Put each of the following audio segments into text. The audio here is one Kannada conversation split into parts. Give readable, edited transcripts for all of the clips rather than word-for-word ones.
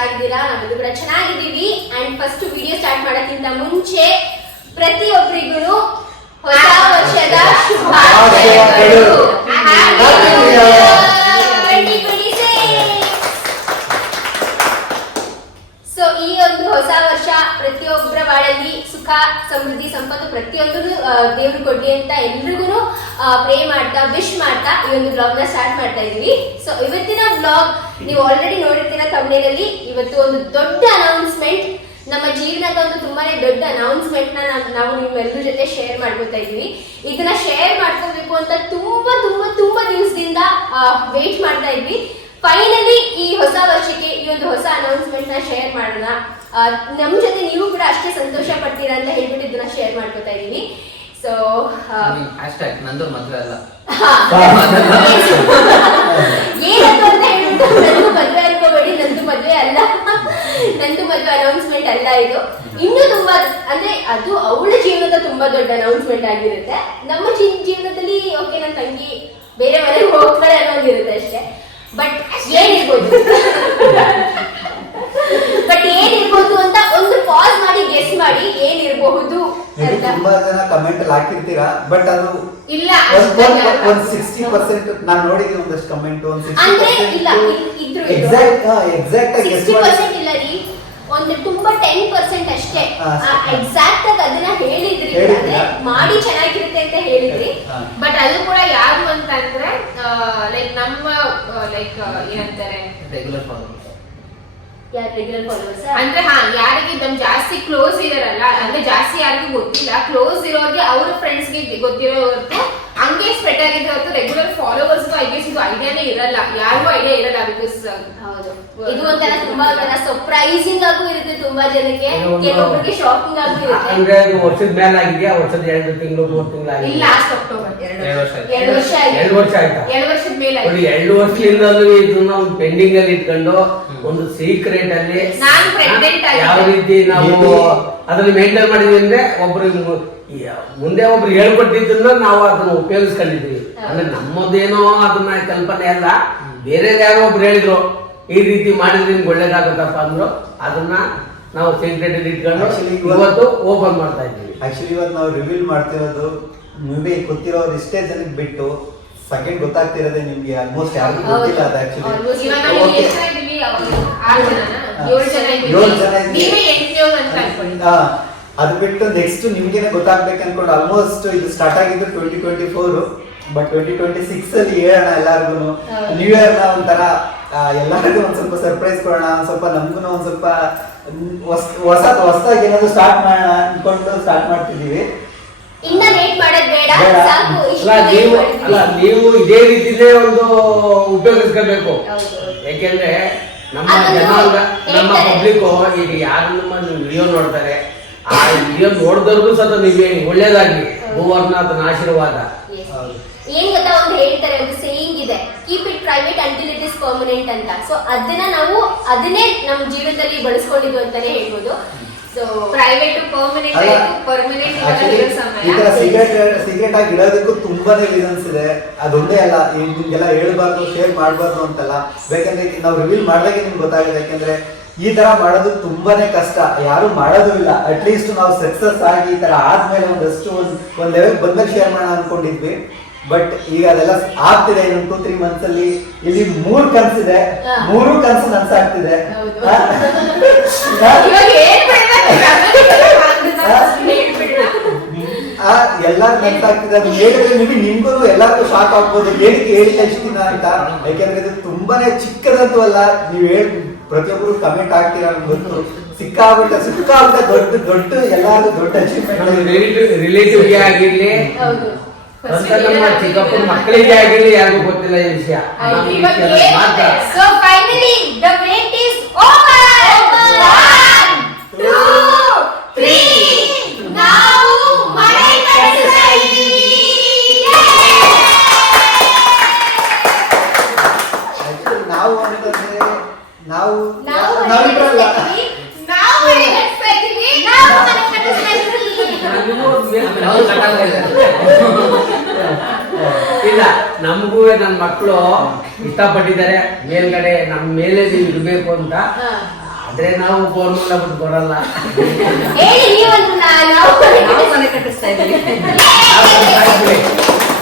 ಚೆನ್ನಾಗಿದ್ದೀರಾ? ನಾವೆಲ್ಲರೂ ಕೂಡ ಚೆನ್ನಾಗಿದ್ದೀವಿ. ಅಂಡ್ ಫಸ್ಟ್ ವಿಡಿಯೋ ಸ್ಟಾರ್ಟ್ ಮಾಡೋಕ್ಕಿಂತ ಮುಂಚೆ ಪ್ರತಿಯೊಬ್ಬರಿಗೂ ಹೊಸ ವರ್ಷದ ಶುಭಾಶಯಗಳು. ಸೊ ಈ ಒಂದು ಹೊಸ ವರ್ಷ ಪ್ರತಿಯೊಬ್ಬರ ಬಾಳಲ್ಲಿ ಸುಖ, ಸಮೃದ್ಧಿ, ಸಂಪತ್ತು ಪ್ರತಿಯೊಂದು ದೇವ್ರು ಕೊಡ್ಲಿ ಅಂತ ಎಲ್ರಿಗೂ ಪ್ರೇ ಮಾಡ್ತಾ, ವಿಶ್ ಮಾಡ್ತಾ ಈ ಒಂದು ಬ್ಲಾಗ್ ನ ಸ್ಟಾರ್ಟ್ ಮಾಡ್ತಾ ಇದೀವಿ. ಸೊ ಇವತ್ತಿನ ಬ್ಲಾಗ್ ನೀವು ಆಲ್ರೆಡಿ ನೋಡಿರ್ತೀರ thumbnail ಅಲ್ಲಿ. ಇವತ್ತು ಒಂದು ದೊಡ್ಡ ಅನೌನ್ಸ್ಮೆಂಟ್, ನಮ್ಮ ಜೀವನದ ಒಂದು ತುಂಬಾನೇ ದೊಡ್ಡ ಅನೌನ್ಸ್ಮೆಂಟ್ ನ ನಾವು ನಿಮ್ಮೆಲ್ಲರ ಜೊತೆ ಶೇರ್ ಮಾಡ್ಕೊತಾ ಇದೀವಿ. ಇದನ್ನ ಶೇರ್ ಮಾಡ್ಕೋಬೇಕು ಅಂತ ತುಂಬಾ ದಿವಸದಿಂದ ವೇಟ್ ಮಾಡ್ತಾ ಇದ್ವಿ. ಫೈನಲಿ ಈ ಹೊಸ ವರ್ಷಕ್ಕೆ ಈ ಒಂದು ಹೊಸ ಅನೌನ್ಸ್ಮೆಂಟ್ ನ ಶೇರ್ ಮಾಡೋಣ. ನಮ್ ಜೊತೆ ನೀವು ಕೂಡ ಅಷ್ಟೇ ಸಂತೋಷ ಪಡ್ತೀರಾ ಅಂತ ಹೇಳ್ಬಿಟ್ಟು ಇದನ್ನ ಶೇರ್ ಮಾಡ್ಕೊತಾ ಇದೀವಿ. ಸೊ ನಂದು ಮದ್ವೆ ಅಲ್ಲ, ಏನಂತ ಅಂತ ಹೇಳ್ಬಿಟ್ಟು ನಂದು ಮದ್ವೆ ಅನ್ಕೋಬೇಡಿ, ನಂದು ಮದ್ವೆ ಅಲ್ಲ, ನಂದು ಮದ್ವೆ ಅನೌನ್ಸ್ಮೆಂಟ್ ಅಲ್ಲ ಇದು. ಇನ್ನು ತುಂಬಾ ಅಂದ್ರೆ ಅದು ಅವಳ ಜೀವನದ ತುಂಬಾ ದೊಡ್ಡ ಅನೌನ್ಸ್ಮೆಂಟ್ ಆಗಿರುತ್ತೆ. ನಮ್ಮ ಜೀವನದಲ್ಲಿ ಓಕೆ ನನ್ನ ತಂಗಿ ಬೇರೆ ಮನೆಗೆ ಹೋಗ್ತಾಳೆ ಅನ್ನೋದಿರುತ್ತೆ ಅಷ್ಟೇ. ಬಟ್ ಏನಿರ್ಬೋದು ಅಂತ ಒಂದು ಪಾಸ್ ಮಾಡಿ ಗೆಸ್ ಮಾಡಿ ಏನಿರಬಹುದು ಅಂತ. ತುಂಬಾ ಜನ ಕಮೆಂಟ್ ಅಲ್ಲಿ ಹಾಕಿರ್ತೀರಾ, ಬಟ್ ಅದು ಇಲ್ಲ ಒಂದು 60% ನಾನು ನೋಡಿದ್ದೆ ಒಂದಷ್ಟು ಕಮೆಂಟ್. ಅಂದ್ರೆ ಇಲ್ಲ ಇದ್ರು ಎಕ್ಸಾಕ್ಟ್ ಆಗಿ 60% ಇಲ್ಲ ರೀ, ಒಂದು ತುಂಬಾ 10% ಅಷ್ಟೇ ಎಕ್ಸಾಕ್ಟ್ ಆಗಿ ಅದನ್ನ ಹೇಳಿದ್ರಿ, ಅಂದ್ರೆ ಮಾಡಿ ಚೆನ್ನಾಗಿರುತ್ತೆ ಅಂತ ಹೇಳಿದ್ರಿ. ಬಟ್ ಅದು ಕೂಡ ಯಾರು ಅಂತಂದ್ರೆ ಲೈಕ್ ನಮ್ಮ ಲೈಕ್ ಏನಂತಾರೆ ರೆಗ್ಯುಲರ್ ಫಾಲೋವರ್ಸ್. ಯಾರು ರೆಗ್ಯುಲರ್ ಫಾಲೋವರ್ಸ್ ಅಂದ್ರೆ ಯಾರಿಗೆ ನಮ್ ಜಾಸ್ತಿ ಕ್ಲೋಸ್ ಇದಾರಲ್ಲ, ಅಂದ್ರೆ ಜಾಸ್ತಿ ಯಾರಿಗೂ ಗೊತ್ತಿಲ್ಲ, ಕ್ಲೋಸ್ ಇರೋರಿಗೆ ಅವ್ರ ಫ್ರೆಂಡ್ಸ್ ಗೆ ಗೊತ್ತಿರೋ ಹೊರತು ಹಂಗೆ ಸ್ಪ್ರೆಡ್ ಆಗಿದೆ ಹೊರತು ರೆಗ್ಯುಲರ್ ಫಾಲೋವರ್ಸ್ ಐ ಗೆಸ್ ಇದು ಐಡಿಯಾನೇ ಇರಲ್ಲ, ಯಾರಿಗೂ ಐಡಿಯಾ ಇರಲ್ಲ. ಬಿಕಾಸ್ ಹೌದು, ಇದು ಒಂಥರ ತುಂಬಾ ಸರ್ಪ್ರೈಸಿಂಗ್ ಆಗೂ ಇರುತ್ತೆ ತುಂಬಾ ಜನಕ್ಕೆ, ಕೆಲವೊಬ್ಬರಿಗೆ ಶಾಕಿಂಗ್ ಆಗೂ ಇರುತ್ತೆ. ಅಂದ್ರೆ ವರ್ಷದ ಮೇಲೆ ಆಗಿದೆಯಾ, ವರ್ಷದ 2 ತಿಂಗಳು 3 ತಿಂಗಳು ಆಗಿದೆ, ಲಾಸ್ಟ್ ಅಕ್ಟೋಬರ್ 2 ವರ್ಷ ಆಯ್ತು. 2 ವರ್ಷ ಆಯ್ತಾ? 2 ವರ್ಷದ ಮೇಲೆ ಆಯ್ತು. 2 ವರ್ಷದಿಂದಲೂ ಇದನ್ನ ಒಂದು ಪೆಂಡಿಂಗ್ ಅಲ್ಲಿ ಇಟ್ಕೊಂಡು ಒಂದು ಸೀಕ್ರೆಟ್ ಅಲ್ಲಿ ನಾನು ಪ್ರೆಗ್ನೆಂಟ್ ಯಾವ ರೀತಿ ನಾವು ಅದನ್ನ ಮೇಂಟೈನ್ ಮಾಡಿದ್ವಿ ಅಂದ್ರೆ ಒಬ್ರು ಮುಂದೆ ಒಬ್ರು ಹೇಳ್ಕೊಟ್ಟಿದ್ದನ್ನ ನಾವು ಅದನ್ನ ಉಪಯೋಗಿಸ್ಕೊಂಡಿದ್ವಿ. ಅಂದ್ರೆ ನಮ್ಮದೇನೋ ಅದನ್ನ ಕಲ್ಪನೆ ಅಲ್ಲ, ಬೇರೆ ಯಾರೋ ಒಬ್ರು ಹೇಳಿದ್ರು ಈ ರೀತಿ ಮಾಡಿದ್ರೆ ನಿಮ್ಗೆ ಒಳ್ಳೇದಾಗುತ್ತಪ್ಪ ಅಂದ್ರು. ಅದನ್ನ ನಾವು ಸೀಕ್ರೆಟ್ ಅಲ್ಲಿ ಇಟ್ಕೊಂಡು ಇವತ್ತು ಓಪನ್ ಮಾಡ್ತಾ ಇದ್ದೀವಿ. ಆಕ್ಚುಲಿ ಇವತ್ತು ನಾವು ರಿವೀಲ್ ಮಾಡ್ತಿರೋದು ಮೇ ಗೊತ್ತಿರೋರು ಇಷ್ಟೇ ಜನಕ್ಕೆ ಬಿಟ್ಟು ಸೆಕೆಂಡ್ ಗೊತ್ತಾಗ್ತಿರೋದೇ ನಿಮ್ಗೆ ಆಲ್ಮೋಸ್ಟ್ ಯಾರಿಗೂ ಗೊತ್ತಿಲ್ಲ. ಅದು ಆಕ್ಚುಲಿ ಇವಾಗ ನಾವು ಎಷ್ಟು ಜನ ಇದೀವಿ? 6 ಜನನಾ? 7 ಜನ ಇದೀವಿ. ನೀವೇ 8 ಅಂತ ಅನ್ಕೊಳ್ಳಿ. ಅದು ಬಿಟ್ಟು ನೆಕ್ಸ್ಟ್ ನಿಮ್ಗೇನೆ ಗೊತ್ತಾಗ್ಬೇಕು ಅನ್ಕೊಂಡು ಆಲ್ಮೋಸ್ಟ್ ಇದು ಸ್ಟಾರ್ಟ್ ಆಗಿದ್ದು 2024, ಬಟ್ 2026 ಅಲ್ಲಿ ಹೇಳೋಣ ಎಲ್ಲಾರ್ಗು. ನ್ಯೂ ಇಯರ್ ನ ಒಂಥರ ಎಲ್ಲರಿಗೂ ಒಂದ್ ಸ್ವಲ್ಪ ಸರ್ಪ್ರೈಸ್ ಕೊಡೋಣ, ಒಂದ್ ಸ್ವಲ್ಪ ನಮ್ಗೂ ಒಂದ್ ಸ್ವಲ್ಪ ಹೊಸದಾಗಿ ಏನಾದ್ರು ಸ್ಟಾರ್ಟ್ ಮಾಡೋಣ ಅನ್ಕೊಂಡು ಸ್ಟಾರ್ಟ್ ಮಾಡ್ತಿದೀವಿ. ಇನ್ನ ವೇಟ್ ಮಾಡೋದ್ ಬೇಡ, ಸಾಕು ನೀವು ಇದೇ ರೀತಿಲೇ ಒಂದು ಉಪಯೋಗಿಸ್ಕೋಬೇಕು. ಯಾಕೆಂದ್ರೆ ನಮ್ಮ ಜನಾಂಗ, ನಮ್ಮ ಪಬ್ಲಿಕ್ ಈಗ ಯಾರು ನಮ್ಮ ವಿಡಿಯೋ ನೋಡ್ತಾರೆ, ಆ ವಿಡಿಯೋ ನೋಡಿದವ್ರಿಗೂ ಸಹ ನೀವೇ ಒಳ್ಳೇದಾಗ್ಲಿ, ಭೂವರ್ನಾಥನ ಆಶೀರ್ವಾದ. ಏನ್ ಗೊತ್ತಾ, ಒಂದು ಹೇಳ್ತಾರೆ, ಒಂದು ಸೇಯಿಂಗ್ ಇದೆ, keep it private until it is permanent ಅಂತ. ಸೊ ಅದನ್ನ ನಾವು ಅದನ್ನೇ ನಮ್ಮ ಜೀವನದಲ್ಲಿ ಬಳಸ್ಕೊಂಡಿದ್ವು ಅಂತಾನೆ ಹೇಳ್ಬೋದು. ಸೊ ಪ್ರೈವೇಟ್ ಪರ್ಮನೆಂಟ್ ಆಯ್ತು, ಪರ್ಮನೆಂಟ್ ಈ ತರ ಸೀಕ್ರೆಟ್ ಆಗಿ ಇಡೋದಕ್ಕೂ ತುಂಬಾನೇ ರೀಸನ್ಸ್ ಇದೆ. ಅದೊಂದೇ ಅಲ್ಲ, ನಿಮ್ಗೆಲ್ಲ ಹೇಳ್ಬಾರ್ದು, ಶೇರ್ ಮಾಡ್ಬಾರ್ದು ಅಂತಲ್ಲ. ಬೇಕಂದ್ರೆ ನಾವು ರಿವೀಲ್ ಮಾಡಿದಾಗ ನಿಮ್ಗೆ ಗೊತ್ತಾಗುತ್ತೆ. ಯಾಕಂದ್ರೆ ಈ ತರ ಮಾಡೋದು ತುಂಬಾನೇ ಕಷ್ಟ, ಯಾರು ಮಾಡೋದು ಇಲ್ಲ. ಅಟ್ಲೀಸ್ಟ್ ನಾವು ಸಕ್ಸಸ್ ಆಗಿ ಈ ತರ ಆದ್ಮೇಲೆ ಒಂದಷ್ಟು ಒಂದ್ ಲೆವೆಲ್ ಬಂದ್ಮೇಲೆ ಶೇರ್ ಮಾಡೋಣ ಅನ್ಕೊಂಡಿದ್ವಿ. ಬಟ್ ಈಗ ಅದೆಲ್ಲ ಆಗ್ತಿದೆ. ಇನ್ನೊಂದು 2-3 ಮಂತ್ಸ್ ಅಲ್ಲಿ ಇಲ್ಲಿ 3 ಕನ್ಸಿದೆ, 3 ಕನ್ಸು ನನ್ಸಾಗ್ತಿದೆ. ಎಲ್ಲಾರು ನನ್ಸಾಗ್ತಿದೆ. ಅದು ಹೇಳಿದ್ರೆ ನಿಮ್ಗೂ ಎಲ್ಲರಿಗೂ ಶಾಕ್ ಆಗ್ಬೋದು, ಏನಕ್ಕೆ ಹೇಳಿಲ್ಲ ಇಷ್ಟು ದಿನ ಅಂತ. ಯಾಕೆಂದ್ರೆ ಇದು ತುಂಬಾನೇ ಚಿಕ್ಕದಂತೂ ಅಲ್ಲ. ನೀವ್ ಪ್ರತಿಯೊಬ್ಬರು ಕಮೆಂಟ್ ಆಗ್ತೀರಾ ಗೊತ್ತು. ಸಿಕ್ಕಾಬಿಟ್ಟ ದೊಡ್ಡ ಎಲ್ಲಾರು ದೊಡ್ಡ ಅಚೀವ್ಮೆಂಟ್. ರಿಲೇಟಿವ್ಗೆ ಆಗಿರ್ಲಿ, ನಮ್ಮ ಚಿಕ್ಕಪ್ಪನ ಮಕ್ಕಳಿಗೆ ಆಗಿರ್ಲಿ, ಯಾರಿಗೂ ಗೊತ್ತಿಲ್ಲ ಈ ವಿಷಯ. So finally the wait is over. 1, 2, 3 ನಾವು ಮನೆ ಕಟ್ಟಿಸ್ತಾ ಇದ್ದೀವಿ. ನಾವು ಅಂತಂದ್ರೆ ನಾವು ಮನೆ ಕಟ್ಟಿಸ್ತಾ ಇದ್ದೀವಿ. ಇಲ್ಲ, ನಮಗೂ ನನ್ನ ಮಕ್ಕಳು ಇಷ್ಟಪಟ್ಟಿದ್ದಾರೆ, ಮೇಲ್ಗಡೆ ನಮ್ಮ ಮೇಲೆ ನೀವು ಇರ್ಬೇಕು ಅಂತ. ಆದ್ರೆ ನಾವು ಫಾರ್ಮುಲಾ ಬಿಟ್ಟು ಬರಲ್ಲ. ಹೇಳಿ ನೀವಂದ್ರು ನಾವು ಮನೆ ಕಟ್ಟಿಸ್ತಾ ಇದ್ದೀವಿ.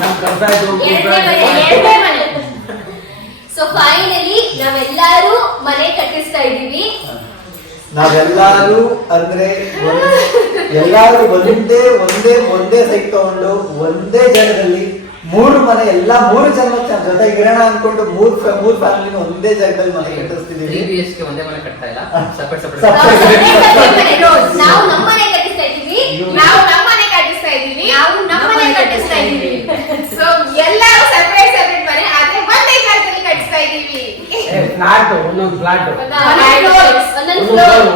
ನಮ್ ಕೆಲಸ ಆಯ್ತು. ಎರಡನೇ ಮನೆ. ಸೊ ಫೈನಲಿ ನಾವೆಲ್ಲರೂ ಮನೆ ಕಟ್ಟಿಸ್ತಾ ಇದೀವಿ. ನಾವೆಲ್ಲರೂ ಅಂದ್ರೆ ಎಲ್ಲಾರು ಒಂದೇ ಸೈಟ್ ತಗೊಂಡು ಒಂದೇ ಜಾಗದಲ್ಲಿ 3 ಮನೆ ಎಲ್ಲ 3 ಜನ ಜೊತೆಗೆ ಇರೋಣ ಅನ್ಕೊಂಡು ಮೂರ್ ಫ್ಯಾಮಿಲಿನ ಒಂದೇ ಜಾಗದಲ್ಲಿ ಮನೆ ಕಟ್ಟಿಸ್ತಿದೀವಿ. 3 BHK ಒಂದೇ ಮನೆ ಕಟ್ತಾ ಇಲ್ಲ, ಸಪರೇಟ್ ನಾವು ನಮ್ಮ ಮನೆ ಕಟ್ಟಿಸ್ತಾ ಇದೀವಿ. ನಾವು ನಮ್ಮ ಮನೆ ಕಟ್ಟಿಸ್ತಾ ಇದೀವಿ. ಸೊ ಎಲ್ಲರೂ ಸೆಪರೇಟ್ ಮನೆ ಆದ್ರೆ ಒಂದೇ ಜಾಗದಲ್ಲಿ ಕಟ್ಟಿಸ್ತಾ ಇದೀವಿ. ಫ್ಲಾಟ್, ಒಂದೊಂದು ಫ್ಲಾಟ್, ಒಂದೊಂದು ಫ್ಲೋರ್.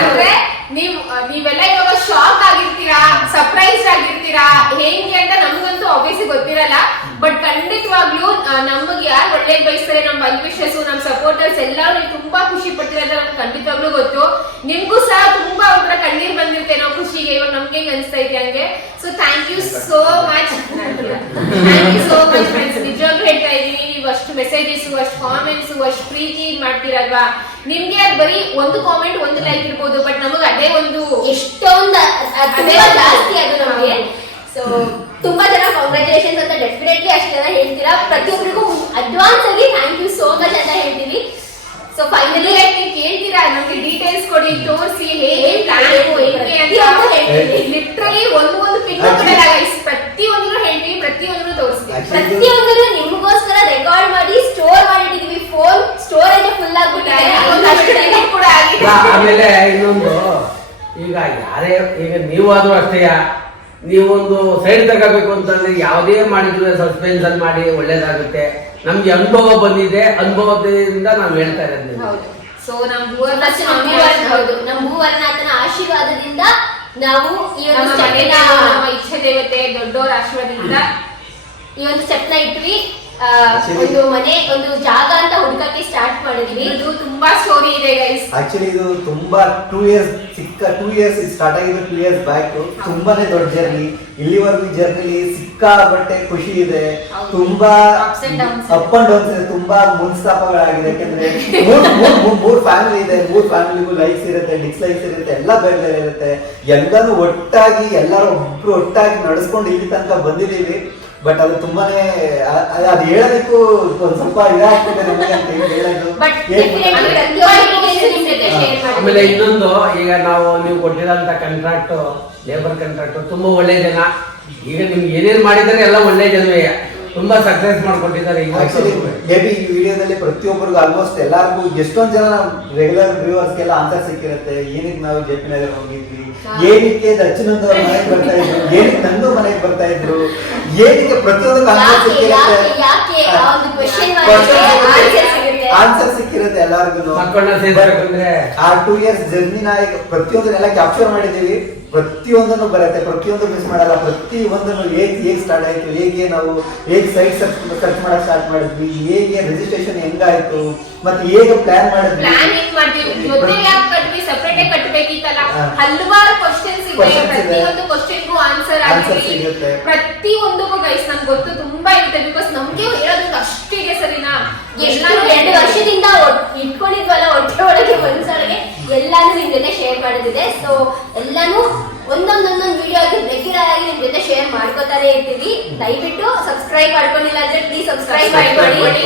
ಅಂದ್ರೆ ನೀವೆಲ್ಲ ಇವಾಗ ಶಾಕ್ ಆಗಿರ್ತೀರಾ, ಸರ್ಪ್ರೈಸ್ ಆಗಿರ್ತೀರಾ, ಹೆಂಗೆ ಅಂತ ನಮ್ಗಂತೂ ಆಬ್ವಿಯಸ್ಲಿ ಗೊತ್ತಿರಲ್ಲ. ಬಟ್ ಖಂಡಿತವಾಗ್ಲೂ ನಮಗೆ ಯಾರು ಒಳ್ಳೇದ್ ಬಯಸ್ತಾರೆ, ನಮ್ ವೆಲ್ ವಿಶರ್ಸ್, ನಮ್ ಸಪೋರ್ಟರ್ಸ್ ಎಲ್ಲರೂ ನೀವು ತುಂಬಾ ಖುಷಿ ಪಡ್ತೀರಾ ಅಂತ ನಮ್ಗೆ ಖಂಡಿತವಾಗ್ಲೂ ಗೊತ್ತು. ನಿಮ್ಗೂ ಸಹ ತುಂಬಾ ಒಂಥರ ಕಣ್ಣೀರ್ ಬಂದಿರ್ತೇನೋ ಖುಷಿಗೆ, ಇವಾಗ ನಮ್ಗೆ ಹೆಂಗ್ ಅನ್ಸ್ತಾ ಇದೆ ಹಂಗೆ. So thank you so much friends. ನಿಜವಾಗ್ಲೂ ಹೇಳ್ತಾ ಇದೀನಿ, ನೀವು ಅಷ್ಟು ಮೆಸೇಜಸ್, ಅಷ್ಟು ಕಾಮೆಂಟ್ಸ್, ಅಷ್ಟು ಪ್ರೀತಿ ಮಾಡ್ತೀರಲ್ವಾ. ನಿಮ್ಗೆ ಅದು ಬರೀ ಒಂದು ಕಾಮೆಂಟ್, ಒಂದು ಲೈಕ್ ಇರ್ಬೋದು, ಬಟ್ ನಮಗೆ ಅದೇ ಒಂದು ಎಷ್ಟೊಂದು ಜಾಸ್ತಿ ಅದು ನಮಗೆ. ಸೊ ತುಂಬಾ ಜನ ಕಾಂಗ್ರಾಚುಲೇಷನ್ಸ್ ಅಂತ ಡೆಫಿನೆಟ್ಲಿ ಅಷ್ಟು ಜನ ಹೇಳ್ತೀರಾ. ಪ್ರತಿಯೊಬ್ಬರಿಗೂ ಅಡ್ವಾನ್ಸ್ ಆಗಿ ಥ್ಯಾಂಕ್ ಯು ಸೋ ಮಚ್ ಅಂತ ಹೇಳ್ತೀವಿ. ಸೊ ಫೈನಲಿ ನೀವು ಕೇಳ್ತೀರಾ ನಮ್ಗೆ ಡೀಟೇಲ್ಸ್ ಕೊಡಿ, ತೋರಿಸಿ, ಹೇಗೆ ಲಿಟ್ರಲಿ ಒಂದು ಪಿಕ್ ಪ್ರತಿಯೊಂದು ಹೇಳ್ತೀವಿ, ಪ್ರತಿಯೊಂದನ್ನು ತೋರಿಸ್ತೀವಿ. ಪ್ರತಿಯೊಂದನ್ನು ನಿಮಗೋಸ್ಕರ ರೆಕಾರ್ಡ್ ಮಾಡಿ ಸ್ಟೋರ್ ಮಾಡಿಟ್ಟಿದೀವಿ. ಫೋನ್ ಸ್ಟೋರೇಜ್ ಫುಲ್ ಆಗ್ಬಿಟ್ಟಿದೆ ಕೂಡ ಆಗಿದೆ. ಆಮೇಲೆ ಇನ್ನೊಂದು, ಈಗ ಈಗ ನೀವಾದ್ರೂ ಅಷ್ಟೇ, ನೀವೊಂದು ಸೈಡ್ ತಗೋಬೇಕು ಅಂತಂದ್ರೆ ಯಾವುದೇ ಮಾಡಿದ್ರು ಸಸ್ಪೆನ್ಸ್ ಅಲ್ಲಿ ಮಾಡಿ ಒಳ್ಳೇದಾಗುತ್ತೆ. ನಮ್ಗೆ ಅನುಭವ ಬಂದಿದೆ, ಅನುಭವದಿಂದ ನಾವು ಹೇಳ್ತಾ ಇರೋದು. ಸೊ ನಮ್ಮ ಭೂವರ್ನಾಥನ ಆಶೀರ್ವಾದದಿಂದ ನಾವು ಈ ನಮ್ಮ ಇಚ್ಛೆ ದೇವತೆ ದೊಡ್ಡವರ ಆಶೀರ್ವಾದದಿಂದ ಈ ಒಂದು ಸ್ಟೆಪ್ ನ ಇಟ್ವಿ. ಒಂದು ಮನೆ, ಒಂದು ಜಾಗ ಅಂತ ಹುಡುಕಕ್ಕೆ ಸ್ಟಾರ್ಟ್ ಮಾಡಿದ್ವಿ. ಇದು ತುಂಬಾ ಸ್ಟೋರಿ ಇದೆ ಗೈಸ್. ಆಕ್ಚುಲಿ ಇದು ತುಂಬಾ 2 ಇಯರ್ಸ್ ಸ್ಟಾರ್ಟ್ ಆಗಿದ್ದು 2 ಇಯರ್ಸ್ ಬ್ಯಾಕ್. ತುಂಬಾನೇ ದೊಡ್ಡ ಜರ್ನಿ. ಇಲ್ಲಿವರೆಗೂ ಈ ಜರ್ನಿಲಿ ಸಿಕ್ಕಾಪಟ್ಟೆ ಖುಷಿ ಇದೆ, ತುಂಬಾ ಅಪ್ ಅಂಡ್ ಡೌನ್ಸ್ ಇದೆ, ತುಂಬಾ ಮುನ್ಸ್ತಾಪಗಳಾಗಿದೆ. ಯಾಕಂದ್ರೆ ಮೂರ್ ಫ್ಯಾಮಿಲಿ ಇದೆ, 3 ಫ್ಯಾಮಿಲಿಗೂ ಲೈಫ್ಸ್ ಇರುತ್ತೆ, ಡಿಸ್ಲೈಕ್ಸ್ ಇರುತ್ತೆ, ಎಲ್ಲ ಬೇರೆ ಬೇರೆ ಇರುತ್ತೆ. ಎಲ್ಲಾನು ಒಟ್ಟಾಗಿ ಎಲ್ಲರೂ ಒಟ್ಟಾಗಿ ನಡೆಸ್ಕೊಂಡು ಇಲ್ಲಿ ತನಕ ಬಂದಿದ್ದೀವಿ. ಬಟ್ ಅದು ತುಂಬಾನೇ ಅದು ಹೇಳೋದಕ್ಕೂ ಒಂದ್ ಸ್ವಲ್ಪ ಇದಾಗ್ತದೆ ನಮಗೆ ಅಂತ ಹೇಳೋದು. ಆಮೇಲೆ ಇನ್ನೊಂದು, ಈಗ ನೀವು ಕೊಟ್ಟಿರೋಂತ ಕಾಂಟ್ರಾಕ್ಟ್, ಲೇಬರ್ ಕಾಂಟ್ರಾಕ್ಟ್ ತುಂಬಾ ಒಳ್ಳೆ ಜನ. ಈಗ ನಿಮ್ಗೆ ಏನೇನ್ ಮಾಡಿದಾರೆ ಎಲ್ಲ ಒಳ್ಳೆ ಜನವೇ, ತುಂಬಾ ಸಕ್ಸಸ್ ಮಾಡ್ಕೊಟ್ಟಿದ್ದಾರೆ. ಆಕ್ಚುಲಿ ಮೇ ಬಿ ಈ ವಿಡಿಯೋದಲ್ಲಿ ಪ್ರತಿಯೊಬ್ಬರಿಗೂ ಆಲ್ಮೋಸ್ಟ್ ಎಲ್ಲರಿಗೂ ಎಷ್ಟೊಂದ್ ಜನ ರೆಗ್ಯುಲರ್ ವ್ಯೂವರ್ಸ್ಗೆಲ್ಲ ಆನ್ಸರ್ ಸಿಕ್ಕಿರುತ್ತೆ. ಏನಕ್ಕೆ ನಾವು ಜೆಪಿ ನಗರ ಹೋಗಿದ್ವಿ, ಏನಕ್ಕೆ ದರ್ಶನದ ಮನೆಗೆ ಬರ್ತಾ ಇದ್ರು, ಏನಕ್ಕೆ ನಂದು ಮನೆಗೆ ಬರ್ತಾ ಇದ್ರು, ಏನಕ್ಕೆ ಪ್ರತಿಯೊಂದು ಆನ್ಸರ್ ಸಿಕ್ಕಿರುತ್ತೆ ಎಲ್ಲರಿಗೂ. ಮಕ್ಕಳನ್ನ ಸೇರ್ಬೇಕಂದ್ರೆ ಆ 2 ಇಯರ್ಸ್ ಜರ್ನಿನ ಪ್ರತಿಯೊಂದನ್ನೆಲ್ಲ ಕ್ಯಾಪ್ಚರ್ ಮಾಡಿದೀವಿ. ಪ್ರತಿಯೊಂದನ್ನು ಬರುತ್ತೆ, ಪ್ರತಿಯೊಂದು ಮಿಸ್ ಮಾಡಲ್ಲ. ಪ್ರತಿಯೊಂದನ್ನು ಹೇಗೆ ಸ್ಟಾರ್ಟ್ ಆಯ್ತು, ಹೇಗೆ ಸೈಟ್ ಸರ್ಚ್ ಮಾಡಕ್ ಸ್ಟಾರ್ಟ್ ಮಾಡಿದ್ವಿ, ಹೇಗೆ ರಿಜಿಸ್ಟ್ರೇಷನ್ ಹೆಂಗಾಯ್ತು, ಮತ್ತೆ ಹೇಗೆ ಪ್ಲಾನ್ ಮಾಡಿದ್ವಿ, ಸೆಪರೇಟ್ ಆಗಿ ಕಟ್ಟಬೇಕಿತ್ತಲ್ಲ, ಹಲವಾರು ಕ್ವಶನ್ಸ್ ಇದೆ. ಪ್ರತಿಯೊಂದು ಕ್ವಶನ್ಗೂ ಆನ್ಸರ್ ಸಿಗುತ್ತೆ. ಪ್ರತಿಯೊಂದಕ್ಕೂ ಗೈಸ್ ನಮ್ಗೆ ಗೊತ್ತು ತುಂಬಾ ಇರುತ್ತೆ. ಬಿಕಾಸ್ ನಮ್ಗೆ ಹೇಳೋದು ಅಷ್ಟಿದೆ ಸರಿನಾ. ಎಲ್ಲಾನು 2 ವರ್ಷದಿಂದ ಇಟ್ಕೊಂಡಿದ್ವಲ್ಲ ಹೊಟ್ಟೆ ಒಳಗೆ ಮನಸ್ಸೊಳಗೆ ಎಲ್ಲಾನು ನಿಮ್ ಜೊತೆ ಶೇರ್ ಮಾಡಿದಿದೆ. ಸೊ ಎಲ್ಲಾನು ಒಂದೊಂದೊಂದೊಂದು ವಿಡಿಯೋ ಆಗಿ ರೆಗ್ಯುಲರ್ ಆಗಿ ನಿಮ್ ಜೊತೆ ಶೇರ್ ಮಾಡ್ಕೋತಾನೆ ಇರ್ತೀವಿ. ದಯವಿಟ್ಟು ಸಬ್ಸ್ಕ್ರೈಬ್ ಮಾಡ್ಕೊಂಡಿಲ್ಲ ಅಂದ್ರೆ ಪ್ಲೀಸ್ ಸಬ್ಸ್ಕ್ರೈಬ್ ಮಾಡ್ಕೊಳ್ಳಿ.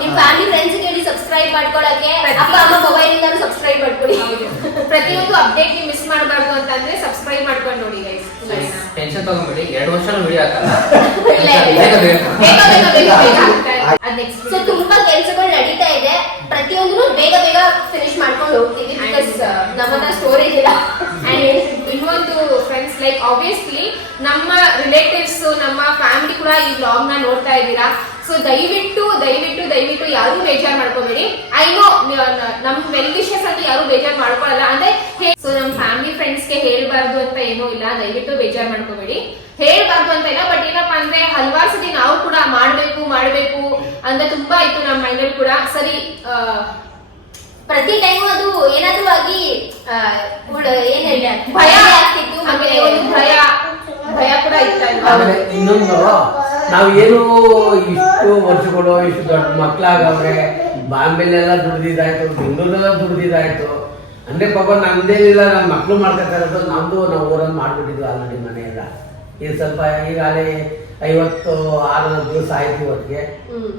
ನಿಮ್ ಫ್ಯಾಮಿಲಿ ಫ್ರೆಂಡ್ಸ್ ಹೇಳಿ ಸಬ್ಸ್ಕ್ರೈಬ್ ಮಾಡ್ಕೊಳಕ್ಕೆ, ಅಪ್ಪ ಅಮ್ಮ ಮೊಬೈಲ್ ಇಂದ ಸಬ್ಸ್ಕ್ರೈಬ್ ಮಾಡ್ಕೊಳ್ಳಿ. ಪ್ರತಿಯೊಂದು ಅಪ್ಡೇಟ್ ನೀವು ಮಿಸ್ ಮಾಡಬಾರ್ದು ಅಂತಂದ್ರೆ ಸಬ್ಸ್ಕ್ರೈಬ್ ಮಾಡ್ಕೊಂಡು ನೋಡಿ ಗೈಸ್. ಟೆನ್ಷನ್ ತಗೊಂಡ್ಬಿಡಿ, 2 ವರ್ಷ ವಿಡಿಯೋ ಹಾಕಲ್ಲ. ಸೊ ತುಂಬಾ ಕೆಲಸಗಳು ನಡೀತಾ ಇದೆ. ಪ್ರತಿಯೊಂದನ್ನು ಬೇಗ ಬೇಗ ಫಿನಿಶ್ ಮಾಡ್ಕೊಂಡು ಹೋಗ್ತೀವಿ. ಬಿಕಾಸ್ ನಮ್ಮ ಹತ್ರ ಸ್ಟೋರೇಜ್ ಇಲ್ಲ. ಅಂಡ್ ಇನ್ನೊಂದು ಫ್ರೆಂಡ್ಸ್, ಲೈಕ್ ಆಬ್ವಿಯಸ್ಲಿ ನಮ್ಮ ರಿಲೇಟಿವ್ಸ್, ನಮ್ಮ ಫ್ಯಾಮಿಲಿ ಕೂಡ ಈ ವ್ಲಾಗ್ ನ ನೋಡ್ತಾ ಇದ್ದೀರಾ. ಸೊ ದಯವಿಟ್ಟು ಯಾರು ಬೇಜಾರ್ ಮಾಡ್ಕೋಬೇಡಿ. ಐ ನೋ ನಮ್ ವೆಲ್ ವಿಶಸ್ ಅಂತ ಯಾರು ಬೇಜಾರ್ ಮಾಡ್ಕೊಳ್ಳಲ್ಲ. ಅಂದ್ರೆ ಸೊ ನಮ್ ಫ್ಯಾಮಿಲಿ ಫ್ರೆಂಡ್ಸ್ ಗೆ ಹೇಳ್ಬಾರ್ದು ಅಂತ ಏನೂ ಇಲ್ಲ, ದಯವಿಟ್ಟು ಬೇಜಾರ್ ಮಾಡ್ಕೋಬೇಡಿ. ಹೇಳ್ಬಾರ್ದು ಅಂತ ಇಲ್ಲ, ಬಟ್ ಏನಪ್ಪಾ ಅಂದ್ರೆ ಹಲವಾರು ಸತಿ ನಾವು ಕೂಡ ಮಾಡ್ಬೇಕು ಅಂತ ತುಂಬಾ ಇತ್ತು ನಮ್ಮ ಮೈಂಡಲ್ಲಿ ಕೂಡ. ಸರಿ, ಪ್ರತಿ ಟೈಮ್ ಅದು ಏನಾದ್ರೂ ಆಗಿ ಏನ್ ಹೇಳಿ ಭಯ ಆಗ್ತಿತ್ತು. ಆಮೇಲೆ ಒಂದು ಭಯ ಕೂಡ ಇತ್ತು. ಇನ್ನೊಂದು ನಾವು ಏನು ಇಷ್ಟು ವರ್ಷಗಳು ಇಷ್ಟು ದೊಡ್ಡ ಮಕ್ಕಳಾಗವ್ರೆ, ಬಾಂಬೆಲೆಲ್ಲ ದುಡ್ದಿದ್ದಾಯ್ತು, ಬೆಂಗಳೂರೆಲ್ಲ ದುಡ್ದಿದ್ದಾಯ್ತು ಅಂದ್ರೆ ಪಾಪ ನಂದೇನಿಲ್ಲ, ನನ್ನ ಮಕ್ಕಳು ಮಾಡ್ಕೊತಾ ಇರೋದು. ನಮ್ದು ನಾವು ಊರಲ್ಲಿ ಮಾಡ್ಬಿಟ್ಟಿದ್ವಿ ಆಲ್ರೆಡಿ ಮನೆಯೆಲ್ಲ. ಇದು ಸ್ವಲ್ಪ ಈಗಾಗಲೇ 56 ದಿವಸ ಆಯ್ತು ಇವತ್ತಿಗೆ.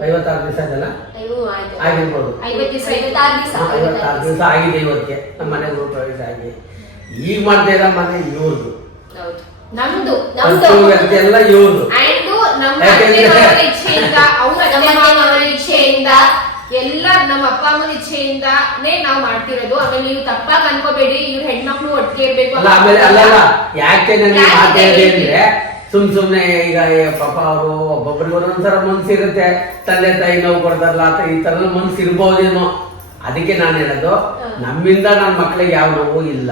56 ದಿವಸ ಇದೆಲ್ಲ ಆಗಿರ್ಬೋದು. 56 ದಿವಸ ಆಗಿದೆ ಇವತ್ತಿಗೆ ನಮ್ಮ ಮನೆ ಗೃಹ ಪ್ರವೇಶ ಆಗಿ. ಈಗ ಮಾಡ್ತಾ ಇರೋ ಮನೆ ಇವ್ರದ್ದು, ನಮ್ದು ವ್ಯಕ್ತಿ ಎಲ್ಲ ಇವ್ರದ್ದು. ನಮ್ಮ ಇಚ್ಛೆಯಿಂದ ಎಲ್ಲ ನಮ್ಮ ಅಪ್ಪ ಅಮ್ಮನ ಇಚ್ಛೆಯಿಂದಾನೇ ನಾವು ಮಾಡ್ತಿರೋದು. ಆಮೇಲೆ ನೀವು ತಪ್ಪಾಗಿ ಅನ್ಕೋಬೇಡಿ, ಇವ್ರ ಹೆಣ್ಮಕ್ಳು ಒಟ್ಟಿಗೆ ಇರ್ಬೇಕು. ಆಮೇಲೆ ಅಲ್ಲಲ್ಲ, ಯಾಕೆ ನನಗೆ ಮಾತಾಡಿದೆ ಅಂದ್ರೆ ಸುಮ್ನೆ ಈಗ ಪಾಪ ಅವರು ಒಬ್ಬೊಬ್ರಿಗೆ ಒಂದೊಂದ್ಸರ ಮನ್ಸಿರುತ್ತೆ, ತಂದೆ ತಾಯಿ ನೋವು ಕೊಡ್ತಾರಲ್ಲ ಈ ತರ ಮನ್ಸು ಇರ್ಬೋದೇನೋ. ಅದಕ್ಕೆ ನಾನು ಹೇಳೋದು, ನಮ್ಮಿಂದ ನನ್ನ ಮಕ್ಳಿಗೆ ಯಾವ ನೋವು ಇಲ್ಲ,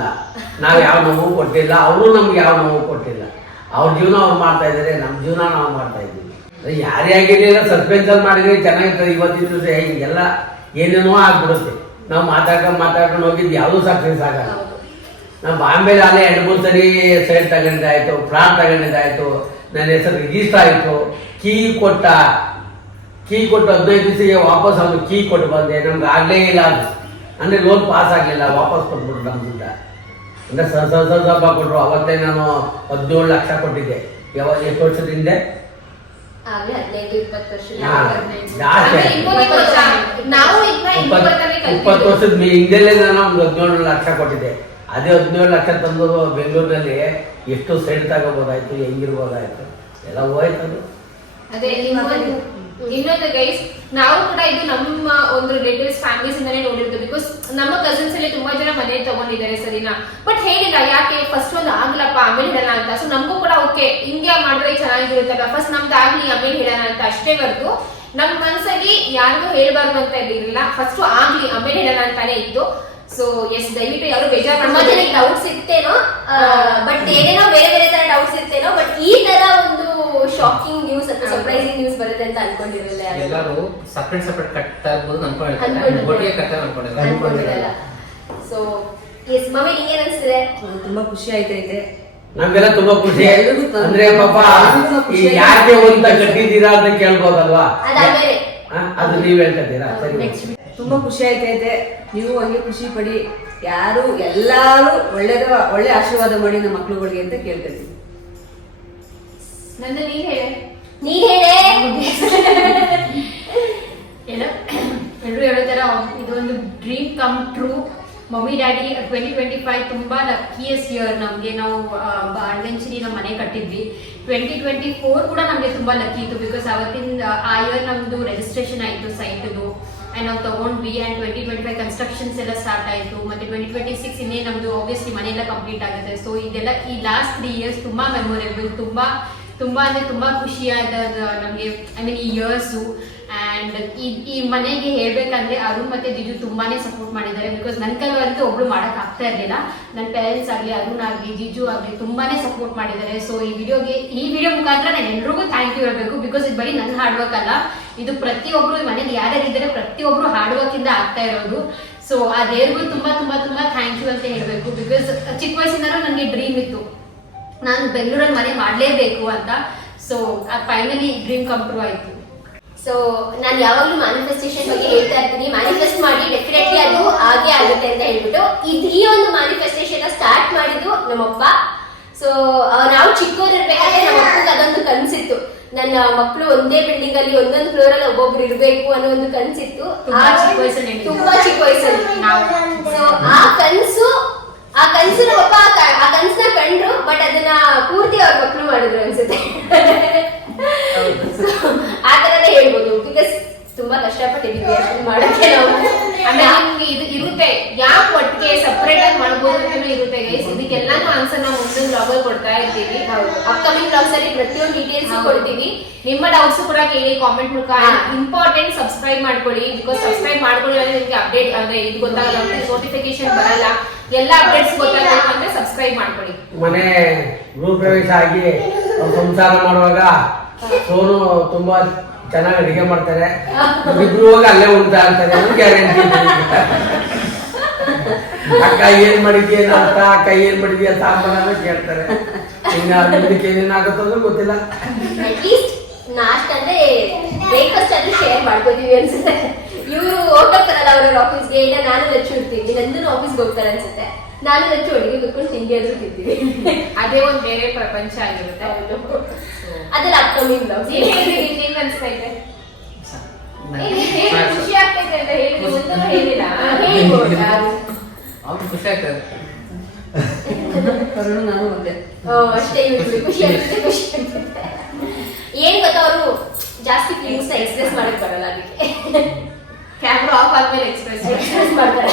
ನಾವ್ ಯಾವ ನೋವು ಕೊಟ್ಟಿಲ್ಲ, ಅವರು ನಮ್ಗೆ ಯಾವ ನೋವು ಕೊಟ್ಟಿಲ್ಲ. ಅವ್ರ ಜೀವನ ಅವ್ರು ಮಾಡ್ತಾ ಇದಾರೆ, ನಮ್ಮ ಜೀವನ ನಾವು ಮಾಡ್ತಾ ಇದ್ದೀವಿ. ಯಾರೇ ಆಗಿರ್ಲಿಲ್ಲ ಸಸ್ಪೆನ್ಸ್ ಅಲ್ಲಿ ಮಾಡಿದ್ರೆ ಚೆನ್ನಾಗಿರ್ತದೆ. ಇವತ್ತಿನ ದಿವಸ ಹಿಂಗೆಲ್ಲ ಏನೇನೋ ಆಗ್ಬಿಡುತ್ತೆ. ನಾವು ಮಾತಾಡ್ಕೊಂಡು ಹೋಗಿದ್ದು ಯಾವುದೂ ಸಕ್ಸಸ್ ಆಗಲ್ಲ. ನಾವು ಬಾಂಬೆಲಿ ಅಲ್ಲೇ 2-3 ಸರಿ ಸೈಡ್ ತಗೊಂಡಿದ್ದಾಯ್ತು, ಪ್ಲಾಟ್ ತಗೊಂಡಿದ್ದಾಯ್ತು, ನನ್ನ ಹೆಸರು ರಿಜಿಸ್ಟರ್ ಆಯಿತು. ಕೀ ಕೊಟ್ಟು 15 ದಿವಸಕ್ಕೆ ವಾಪಸ್ ಅವ್ನು ಕೀ ಕೊಟ್ಟು ಬಂದೆ. ನಮ್ಗೆ ಆಗಲೇ ಇಲ್ಲ ಅದು, ಅಂದರೆ ಲೋನ್ ಪಾಸ್ ಆಗಲಿಲ್ಲ, ವಾಪಸ್ ಕೊಟ್ಬಿಟ್ರು ನಮ್ಮಿಂದ. ಅಂದರೆ ಸ್ವಲ್ಪ ಕೊಟ್ಟರು. ಅವತ್ತೇ ನಾನು 17 ಲಕ್ಷ ಕೊಟ್ಟಿದ್ದೆ. ಎಷ್ಟು ವರ್ಷದ ಹಿಂದೆ? 20 ವರ್ಷದ ಹಿಂದೆಲ್ಲೇ ನಾನು ಒಂದು 17 ಲಕ್ಷ ಕೊಟ್ಟಿದ್ದೆ. ಅದೇ 17 ಲಕ್ಷ ತಂದು ಬೆಂಗಳೂರಿನಲ್ಲಿ ಎಷ್ಟು ಸೈಡ್ ತಗೋಬೋದಾಯ್ತು, ಹೆಂಗಿರ್ಬೋದಾಯ್ತು, ಎಲ್ಲ ಹೋಯ್ತದು. ಅದೇ ಇನ್ನೊಂದು ಗೈಸ್, ನಾವು ಕೂಡ ಇದು ನಮ್ಮ ಒಂದು ರಿಲೇಟಿವ್ಸ್ ಫ್ಯಾಮಿಲೀಸ್ ಇಂದಾನೆ ನೋಡಿರ್ತೀವಿ. ಬಿಕಾಸ್ ನಮ್ಮ ಕಸಿನ್ಸ್ ಅಲ್ಲಿ ತುಂಬಾ ಜನ ಮನೆ ತಗೊಂಡಿದ್ದಾರೆ, ಸರಿನಾ? ಬಟ್ ಹೇಳಿಲ್ಲ, ಯಾಕೆ ಫಸ್ಟ್ ಒಂದು ಆಗ್ಲಪ್ಪ ಆಮೇಲೆ ಹೇಳೋಣ ಅಂತ. ಸೊ ನಮಗೂ ಕೂಡ ಓಕೆ, ಹಿಂಗೆ ಮಾಡಿದ್ರೆ ಚೆನ್ನಾಗಿರುತ್ತಲ್ಲ, ಫಸ್ಟ್ ನಮ್ದು ಆಗ್ಲಿ ಆಮೇಲೆ ಹೇಳೋಣ ಅಂತ ಅಷ್ಟೇ ಹೊರತು ನಮ್ಮ ಮನಸ್ಸಲ್ಲಿ ಯಾರಿಗೂ ಹೇಳ್ಬಾರ್ದು ಅಂತ ಇರಲಿಲ್ಲ. ಫಸ್ಟ್ ಆಗ್ಲಿ ಆಮೇಲೆ ಹೇಳೋಣ ಅಂತಾನೆ ಇತ್ತು. ಸೊ ಎಸ್, ದಯವಿಟ್ಟು ಯಾರು ಬೇಜಾರು ಡೌಟ್ಸ್ ಇರ್ತೇನೋ, ಬಟ್ ಏನೇನೋ ಬೇರೆ ಬೇರೆ ತರ ಡೌಟ್ಸ್ ಇರ್ತೇನೋ, ಬಟ್ ಈ ತರ ಒಂದು ಶಾಕಿಂಗ್ ನ್ಯೂಸ್ ಅಥವಾ ಸರ್ಪ್ರೈಸಿಂಗ್ ನ್ಯೂಸ್ ಬರುತ್ತೆ ಅಂತ ಅನ್ಕೊಂಡಿರಲಿಲ್ಲ. ಎಲ್ಲರೂ ಸಪರೇಟ್ ಕಟ್ತಾ ಇರ್ಬೋದು ಅನ್ಕೊಂಡಿರ್ತಾರೆ, ಒಟ್ಟಿಗೆ ಕಟ್ತಾ ಅನ್ಕೊಂಡಿರಲ್ಲ. ಸೊ ಎಸ್ ಮಮ್ಮಿ, ನಿಂಗೇನ್ ಅನ್ಸ್ತಿದೆ? ತುಂಬಾ ಖುಷಿ ಆಯ್ತೈತೆ. ನಮ್ಗೆಲ್ಲ ತುಂಬಾ ಖುಷಿ. ಅಂದ್ರೆ ಪಾಪ ಯಾಕೆ ಅಂತ ಕಟ್ಟಿದ್ದೀರಾ ಅಂತ ಕೇಳ್ಬೋದಲ್ವಾ? ಅದು ನೀವ್ ಹೇಳ್ತಿದ್ದೀರಾ? ಸರಿ, ತುಂಬಾ ಖುಷಿ ಆಯ್ತೈತೆ. ನೀವು ಹಂಗೆ ಖುಷಿ ಪಡಿ, ಯಾರು ಎಲ್ಲಾರು ಒಳ್ಳೆ ಆಶೀರ್ವಾದ ಮಾಡಿ ನಮ್ಮ ಮಕ್ಳುಗಳಿಗೆ ಅಂತ ಕೇಳ್ಕೊಳ್ತೀನಿ. ನಂದು ನೀನ್ ಹೇಳೆ ಏನೋ ಎಲ್ಲರೂ ಹೇಳೋ ಥರ ಇದೊಂದು dream come true. Mummy daddy 2025 ತುಂಬಾ ಲಕ್ಕಿಯಸ್ಟ್ ಇಯರ್ ನಮಗೆ. ನಾವು ಅಡ್ವೆಂಚರಿ ನಮ್ಮ ಮನೆ ಕಟ್ಟಿದ್ವಿ. 2024 ಕೂಡ ನಮಗೆ ತುಂಬಾ ಲಕ್ಕಿ ಇತ್ತು. ಬಿಕಾಸ್ ಅವತ್ತಿನ ಆ ಇಯರ್ ನಮ್ದು ರಿಜಿಸ್ಟ್ರೇಷನ್ ಆಯಿತು ಸೈಟ್ದು, ಆ್ಯಂಡ್ ನಾವು ತಗೊಂಡ್ವಿ. ಆ್ಯಂಡ್ 2025 ಕನ್ಸ್ಟ್ರಕ್ಷನ್ಸ್ ಎಲ್ಲ ಸ್ಟಾರ್ಟ್ ಆಯಿತು. ಮತ್ತು 2026 ಇನ್ನೇ ನಮ್ಮದು ಆಬ್ವಿಯಸ್ಲಿ ಮನೆಯೆಲ್ಲ ಕಂಪ್ಲೀಟ್ ಆಗುತ್ತೆ. ಸೊ ಇದೆಲ್ಲ ಈ ಲಾಸ್ಟ್ 3 ಇಯರ್ಸ್ ತುಂಬಾ ಮೆಮೊರೇಬಲ್, ತುಂಬಾ ಅಂದರೆ ತುಂಬ ಖುಷಿಯಾದ ನಮಗೆ. ಐ ಮೀನ್ ಈ ಇಯರ್ಸು. ಆ್ಯಂಡ್ ಈ ಮನೆಗೆ ಹೇಳ್ಬೇಕಂದ್ರೆ ಅರುಣ್ ಮತ್ತು ಜಿಜು ತುಂಬಾನೇ ಸಪೋರ್ಟ್ ಮಾಡಿದ್ದಾರೆ. ಬಿಕಾಸ್ ನನ್ನ ಕೈಲಂತೂ ಒಬ್ರು ಮಾಡೋಕೆ ಆಗ್ತಾ ಇರಲಿಲ್ಲ. ನನ್ನ ಪೇರೆಂಟ್ಸ್ ಆಗಲಿ, ಅರುಣ್ ಆಗಲಿ, ಜಿಜು ಆಗಲಿ ತುಂಬಾನೇ ಸಪೋರ್ಟ್ ಮಾಡಿದ್ದಾರೆ. ಸೊ ಈ ವಿಡಿಯೋ ಮುಖಾಂತರ ನಾನು ಎಲ್ರಿಗೂ ಥ್ಯಾಂಕ್ ಯು ಹೇಳಬೇಕು. ಬಿಕಾಸ್ ಇದು ಬರೀ ನನ್ನ ಹಾರ್ಡ್ ವರ್ಕ್ ಅಲ್ಲ, ಇದು ಪ್ರತಿಯೊಬ್ಬರು ಈ ಮನೇಲಿ ಯಾರ್ಯಾರಿದ್ದಾರೆ ಪ್ರತಿಯೊಬ್ಬರು ಹಾರ್ಡ್ ವರ್ಕ್ ಇಂದ ಆಗ್ತಾ ಇರೋದು. ಸೊ ಆ ದೇವ್ರಿಗೂ ತುಂಬಾ ತುಂಬಾ ತುಂಬಾ ಥ್ಯಾಂಕ್ ಯು ಅಂತ ಹೇಳಬೇಕು. ಬಿಕಾಸ್ ಚಿಕ್ಕ ವಯಸ್ಸಿಂದಲೂ ನನಗೆ ಡ್ರೀಮ್ ಇತ್ತು, ನಾನು ಬೆಂಗಳೂರಲ್ಲಿ ಮನೆ ಮಾಡಲೇಬೇಕು ಅಂತ. So finally dream come true ಆಯ್ತು. ಸೊ ನಾನು ಯಾವಾಗ್ಲೂ ಮ್ಯಾನಿಫೆಸ್ಟೇಷನ್ ಬಗ್ಗೆ ಹೇಳ್ತಾ ಇರ್ತೀನಿ, ಮ್ಯಾನಿಫೆಸ್ಟ್ ಮಾಡಿ ಡೆಫಿನೆಟ್ಲಿ ಅದು ಆಗೇ ಆಗುತ್ತೆ ಅಂತ ಹೇಳ್ಬಿಟ್ಟು ಈ ಒಂದು ಮ್ಯಾನಿಫೆಸ್ಟೇಷನ್ ಸ್ಟಾರ್ಟ್ ಮಾಡಿದ್ದು ನಮ್ಮಪ್ಪ. ಸೊ ನಾವು ಚಿಕ್ಕವರಿರ್ಬೇಕಾದ್ರೆ ನಮ್ಮ ಅಪ್ಪಗೆ ಅದೊಂದು ಕನ್ಸಿತ್ತು, ನನ್ನ ಮಕ್ಕಳು ಒಂದೇ ಬಿಲ್ಡಿಂಗ್ ಅಲ್ಲಿ ಒಂದೊಂದು ಫ್ಲೋರ್ ಅಲ್ಲಿ ಒಬ್ಬೊಬ್ರು ಇರ್ಬೇಕು ಅನ್ನೋ ಒಂದು ಕನ್ಸಿತ್ತು. ತುಂಬಾ ಚಿಕ್ಕ ವಯಸ್ಸಲ್ಲಿ ನಾವು. ಸೊ ಆ ಕನ್ಸು ನಮ್ಮಪ್ಪ ಆ ಕನ್ಸನ್ನ ಕಂಡ್ರು, ಬಟ್ ಅದನ್ನ ಪೂರ್ತಿ ಅವ್ರ ಮಕ್ಕಳು ಮಾಡಿದ್ರು ಅನ್ಸುತ್ತೆ. ಆ ತರನೇ ಹೇಳ್ಬೋದು. ಬಿಕಾಸ್ ತುಂಬಾ ಕಷ್ಟಪಟ್ಟಿದ್ದೀವಿ ಅಷ್ಟು ಮಾಡಕ್ಕೆ ನಾವು. ಆಮೇಲೆ ನಿಮ್ಗೆ ಇದು ಇರುತ್ತೆ, ಯಾಕೆ ಒಟ್ಟಿಗೆ ಸಪರೇಟ್ ಆಗಿ ಮಾಡ್ಬೋದು ಅಂತ ಇರುತ್ತೆ ಗೈಸ್. ಇದಕ್ಕೆಲ್ಲಾನು ಆನ್ಸರ್ ನಾವು ಮುಂದಿನ ಬ್ಲಾಗ್ ಅಲ್ಲಿ ಕೊಡ್ತಾ ಇರ್ತೀವಿ. ಅಪ್ಕಮಿಂಗ್ ಬ್ಲಾಗ್ಸ್ ಅಲ್ಲಿ ಪ್ರತಿಯೊಂದು ಡೀಟೇಲ್ಸ್ ಕೊಡ್ತೀವಿ. ನಿಮ್ಮ ಡೌಟ್ಸ್ ಕೂಡ ಕೇಳಿ ಕಾಮೆಂಟ್ ಮೂಲಕ. ಇಂಪಾರ್ಟೆಂಟ್ ಸಬ್ಸ್ಕ್ರೈಬ್ ಮಾಡ್ಕೊಳ್ಳಿ. ಬಿಕಾಸ್ ಸಬ್ಸ್ಕ್ರೈಬ್ ಮಾಡ್ಕೊಳ್ಳಿ ನಿಮ್ಗೆ ಅಪ್ಡೇಟ್ ಅಂದ್ರೆ ಇದು ಗೊತ್ತಾಗಲ್ಲ, ನೋಟಿಫಿಕೇಶನ್ ಬರಲ್ಲ. ಎಲ್ಲ ಅಪ್ಡೇಟ್ಸ್ ಗೊತ್ತಾಗಬೇಕು ಅಂದ್ರೆ ಸಬ್ಸ್ಕ್ರೈಬ್ ಮಾಡ್ಕೊಳ್ಳಿ. ಮನೆ ಗೃಹ ಪ್ರವೇಶ ಆಗಿ ಸಂಸಾರ ಮಾಡುವಾಗ ಸೋನು ತುಂಬಾ ಚೆನ್ನಾಗಿ ಅಡಿಗೆ ಮಾಡ್ತಾರೆ. ಇಬ್ರು ಹೋಗಿ ಅಲ್ಲೇ ಉಂಟ ಅಂತಾರೆ. ಗ್ಯಾರಂಟಿ ಅಕ್ಕ ಏನ್ ಮಾಡಿದ್ಯ ಅಂತ, ಅಕ್ಕ ಏನ್ ಮಾಡಿದ್ಯಾ ಸಾಂಬಾರ ಕೇಳ್ತಾರೆ. ಇನ್ನ ಮುಂದಕ್ಕೆ ಏನೇನಾಗುತ್ತೋ ಗೊತ್ತಿಲ್ಲ. ಅಟ್ಲೀಸ್ಟ್ ನಾಷ್ಟ ಅಂದ್ರೆ ಬ್ರೇಕ್ಫಾಸ್ಟ್ ಆದ್ರೆ ಶೇರ್ ಮಾಡ್ಕೋತೀವಿ ಅನ್ಸುತ್ತೆ. ಇವರು ಹೋಗ್ತಾರಲ್ಲ ಅವ್ರ ಆಫೀಸ್ಗೆ, ಇಲ್ಲ ನಾನು ಲಚ್ಚು ಇರ್ತೀನಿ, ನಂದೂ ಆಫೀಸ್ಗೆ ಹೋಗ್ತಾರೆ ಅನ್ಸುತ್ತೆ. ನಾನು ಲಚ್ಚು ಒಟ್ಟಿಗೆ ಕುತ್ಕೊಂಡು ತಿಂಡಿ ಆದ್ರೂ ತಿಂತೀವಿ. ಅದೇ ಒಂದ್ ಬೇರೆ ಪ್ರಪಂಚ ಆಗಿರುತ್ತೆ. ಅದೆಲ್ಲ ಅಪ್ಕಮಿಂಗ್ ನಿಂಗೆ ಅನ್ಸ್ತಾ ಇದೆ ಖುಷಿ ಆಗ್ತೈತೆ ಅಂತ ಹೇಳಿ ಒಂದೂ ಹೇಳಿಲ್ಲ. ಅವ್ರು ಖುಷಿ ಆಗ್ತದೆ. ಕರುಣು ನಾನು ಒಂದೇ. ಅಷ್ಟೇ, ಇವ್ರಿಗೆ ಖುಷಿ ಆಗುತ್ತೆ, ಖುಷಿ ಆಗುತ್ತೆ. ಏನ್ ಗೊತ್ತಾ, ಅವರು ಜಾಸ್ತಿ ಫೀಲಿಂಗ್ಸ್ ಎಕ್ಸ್ಪ್ರೆಸ್ ಮಾಡಕ್ ಬರಲ್ಲ, ಅದಕ್ಕೆ ಕ್ಯಾಮ್ರಾ ಆಫ್ ಆದ್ಮೇಲೆ ಎಕ್ಸ್ಪ್ರೆಸ್ ಮಾಡ್ತಾರೆ.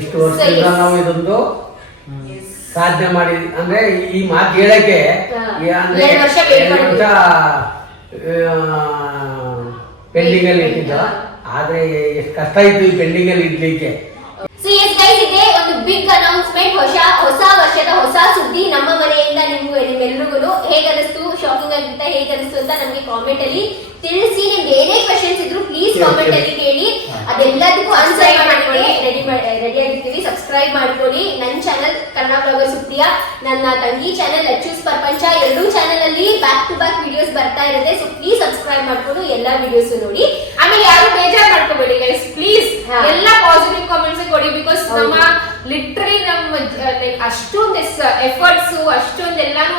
ಇಷ್ಟು ವರ್ಷದಿಂದ ನಾವು ಇದೊಂದು ಸಾಧನೆ ಮಾಡಿ, ಅಂದ್ರೆ ಈ ಮಾತು ಹೇಳಕ್ಕೆ ಅಂದ್ರೆ 2 ವರ್ಷ wait ಮಾಡಿದ್ವಿ. ಪೆಂಡಿಂಗ್ ಅಲ್ಲಿ ಇಟ್ಟಿದ್ದ. ಆದ್ರೆ ಎಷ್ಟು ಕಷ್ಟ ಇತ್ತು ಈ ಪೆಂಡಿಂಗ್ ಅಲ್ಲಿ ಇಡ್ಲಿಕ್ಕೆ. ಸೊ ಎಸ್ ಗೈಸ್, ಇದೆ ಒಂದು ಬಿಗ್ ಅನೌನ್ಸ್ಮೆಂಟ್. ಹೊಸ ವರ್ಷದ ಹೊಸ ಸುದ್ದಿ ನಮ್ಮ ಮನೆಯಿಂದ ನಿಮ್ಮೆಲ್ರಿಗೂ. ಹೇಗನಿಸ್ತು, ಶಾಕಿಂಗ್ ಆಗಿತ್ತ, ಹೇಗನಿಸ್ತು ಅಂತ ನಮ್ಗೆ ಕಾಮೆಂಟ್ ಅಲ್ಲಿ ತಿಳಿಸಿ. ನಿಮ್ಗೆ ಏನೇ ಕ್ವೆಶನ್ಸ್ ಇದ್ರು ಪ್ಲೀಸ್ ಕಾಮೆಂಟ್ ಅಲ್ಲಿ ಕೇಳಿ, ಅದೆಲ್ಲದಕ್ಕೂ ಆನ್ಸರ್ ಮಾಡ್ಕೊಳ್ಳಿ. ರೆಡಿ ಆಗಿರ್ತೀವಿ. ಸಬ್ಸ್ಕ್ರೈಬ್ ಮಾಡ್ಕೊಳ್ಳಿ ನನ್ನ ಚಾನಲ್ ಕನ್ನಡ ಬ್ಲಾಗರ್ ಸುಪ್ರಿಯ, ನನ್ನ ತಂಗಿ ಚಾನಲ್ ಅಚ್ಚೂಸ್ ಪ್ರಪಂಚ, ಎರಡೂ ಚಾನಲ್ ಅಲ್ಲಿ ಬ್ಯಾಕ್ ಟು ಬ್ಯಾಕ್ ವಿಡಿಯೋಸ್ ಬರ್ತಾ ಇರುತ್ತೆ. ಸೊ ಪ್ಲೀಸ್ ಸಬ್ಸ್ಕ್ರೈಬ್ ಮಾಡ್ಕೊಂಡು ಎಲ್ಲಾ ವಿಡಿಯೋಸ್ ನೋಡಿ. ಆಮೇಲೆ ಯಾರು ಬೇಜಾರ್ ಮಾಡ್ಕೋಬೇಡಿ ಗೈಸ್, ಪ್ಲೀಸ್ ಎಲ್ಲ ಪಾಸಿಟಿವ್ ಕಾಮೆಂಟ್ಸ್ ಕೊಡಿ. ಬಿಕಾಸ್ ನಮ್ಮ ಲಿಟ್ರಲಿ ನಮ್ಮ ಅಷ್ಟೊಂದು ಎಫರ್ಟ್ಸ್ ಅಷ್ಟೊಂದೆಲ್ಲಾನು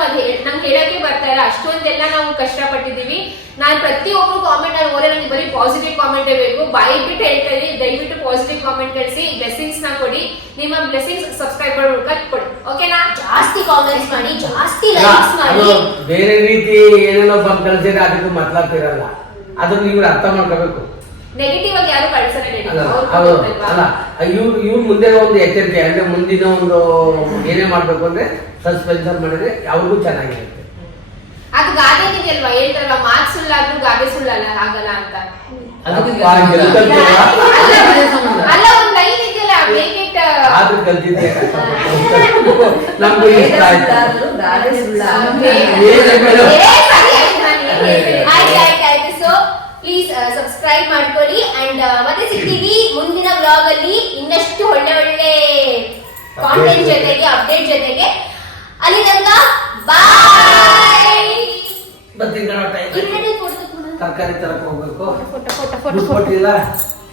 ನಂಗೆ ಹೇಳಕ್ಕೆ ಬರ್ತಾ ಇಲ್ಲ. ಅಷ್ಟೊಂದೆಲ್ಲ ನಾವು ಕಷ್ಟಪಟ್ಟಿದೀವಿ. ನಾನು ಪ್ರತಿಯೊಬ್ಬರು ಕಾಮೆಂಟ್ ಅಲ್ಲಿ ಓರೆ ನನಗೆ ಬರೀ ಪಾಸಿಟಿವ್ ಕಾಮೆಂಟ್ ಬೇಕು. ಬಾಯಿ ಬಿಟ್ಟು ಹೇಳ್ತಾ ಇದೀನಿ, ದಯವಿಟ್ಟು ಪಾಸಿಟಿವ್ ಕಾಮೆಂಟ್ ಕಳಿಸಿ, ಬ್ಲೆಸ್ಸಿಂಗ್ಸ್ ನ ಕೊಡಿ. ನಿಮ್ಮ ಬ್ಲೆಸ್ಸಿಂಗ್ಸ್ ಸಬ್ಸ್ಕ್ರೈಬರ್ ಕೊಡಿ, ಓಕೆನಾ? ಜಾಸ್ತಿ ಕಾಮೆಂಟ್ಸ್ ಮಾಡಿ, ಜಾಸ್ತಿ ಲೈಕ್ಸ್ ಮಾಡಿ. ಬೇರೆ ರೀತಿ ಏನೇನೋ ಬಂದ್ ಕಳ್ಸಿದ್ರೆ ಅದಕ್ಕೂ ಮತ್ಲಾಗ್ತಿರಲ್ಲ. ಅದನ್ನ ನೀವು ಅರ್ಥ ಮಾಡ್ಕೋಬೇಕು. ನೆಗೆಟಿವ್ ಆಗಿ ಯಾರು ಕಳ್ಸಲ್ಲ. ಇವ್ರು ಮುಂದೆ ಒಂದು ಎಚ್ಚರಿಕೆ, ಅಂದ್ರೆ ಮುಂದಿನ ಒಂದು ಏನೇ ಮಾಡ್ಬೇಕು ಅಂದ್ರೆ ಸಸ್ಪೆನ್ಷನ್ ಮಾಡಿದ್ರೆ ಅವ್ರಿಗೂ ಚೆನ್ನಾಗಿರುತ್ತೆ. ಅದು ಗಾದೆ ಇದೆಯಲ್ವಾ, ಹೇಳ್ತಾರಲ್ಲ ಮಾತು ಸುಳ್ಳಾದ್ರೂ ಗಾದೆ ಸುಳ್ಳಲ್ಲ ಆಗಲ್ಲ ಅಂತ. ಅಲ್ಲ ಒಂದ್ ಲೈನ್ ಇದೆಯಲ್ಲ, ಮೇಕ್ ಇಟ್ ಆದ್ರೂ ಕಲ್ತಿದ್ದೆ ನಮ್ಗೂ ಇಷ್ಟ ಆಯ್ತು. ಗಾದೆ ಸುಳ್ಳ. ಆಯ್ತು. ಸೊ ಪ್ಲೀಸ್ ಸಬ್ಸ್ಕ್ರೈಬ್ ಮಾಡ್ಕೊಳ್ಳಿ. ಅಂಡ್ ಮತ್ತೆ ಸಿಗ್ತೀವಿ ಮುಂದಿನ ಬ್ಲಾಗ್ ಅಲ್ಲಿ ಇನ್ನಷ್ಟು ಒಳ್ಳೆ ಕಾಂಟೆಂಟ್ ಜೊತೆಗೆ, ಅಪ್ಡೇಟ್ ಜೊತೆಗೆ. ಅಲ್ಲಿ ತನಕ ಬಾಯ್. ತರಕಾರಿ ತರಕ್ ಹೋಗ್ಬೇಕು.